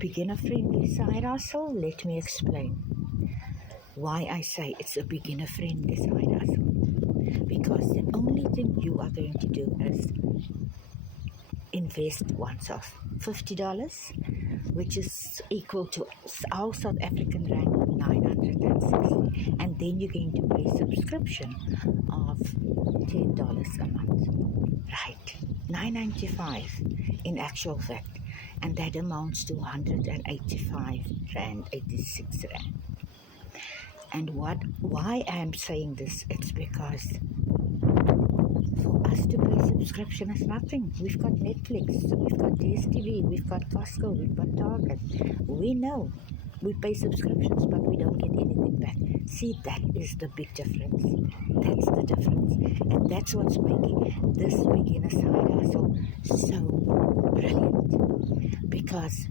beginner-friendly side hustle? Let me explain why I say it's a beginner-friendly side hustle. Because the only thing you are going to do is invest once off $50, which is equal to our South African rand 960, and then you're going to pay subscription of $10 a month. Right, $9.95 in actual fact, and that amounts to 185 rand, 86 rand. And why I'm saying this, it's because for us to pay subscription is nothing. We've got Netflix, we've got DSTV, we've got Costco, we've got Target. We know we pay subscriptions, but we don't get anything back. See, that is the big difference. That's the difference. And that's what's making this beginner side hustle so brilliant. Because